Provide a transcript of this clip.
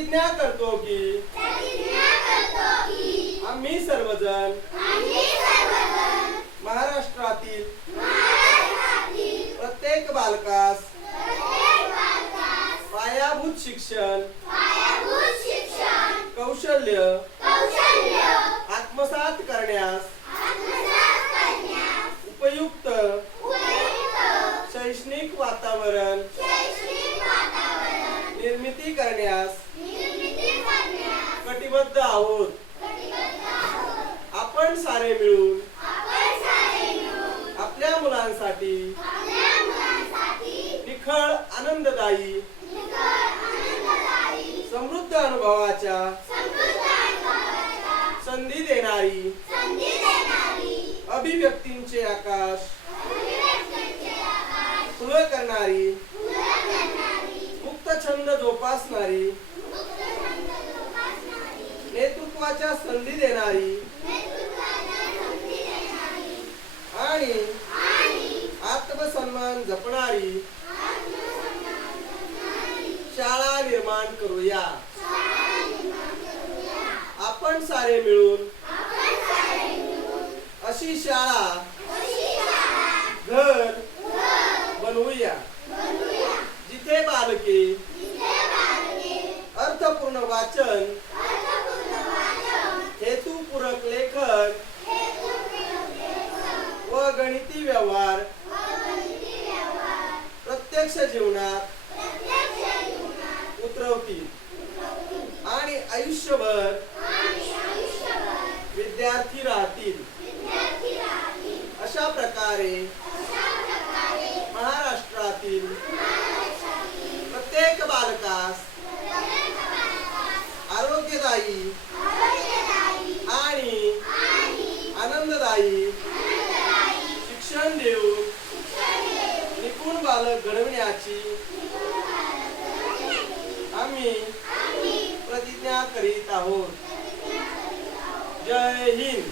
प्रतिज्ञा करतो की आम्ही सर्वजण महाराष्ट्रातील प्रत्येक बालकास पायाभूत शिक्षण कौशल्य आत्मसात करण्यास उपयुक्त शैक्षणिक वातावरण निर्मिती करण्यास कटिबद्ध आहोत। आपण सारे मिळून आपल्या मुलांसाठी निखळ आनंददायी समृद्ध अनुभवाच्या संधी देणारी अभिव्यक्तींचे आकाश खुलं करणारी मुक्त छंद जोपासणारी नेतृत्वाच्या संधी देणारी आणि आत्मसन्मान जपणारी शाळा निर्माण करूया। आपण सारे मिळून अशी शाळा घर बनवूया जिथे बालके अर्थपूर्ण वाचन हेतुपूरक लेखन व गणिती व्यवहार प्रत्यक्ष जीवनात उतरवतील आणि आयुष्यभर विद्यार्थी राहतील। अशा प्रकारे महाराष्ट्रातील प्रत्येक बालकास आरोग्यदायी आणि आनंददायी शिक्षण देऊन निपुण बालक घडविण्याची आम्ही प्रतिज्ञा करीत आहोत। जय हिंद।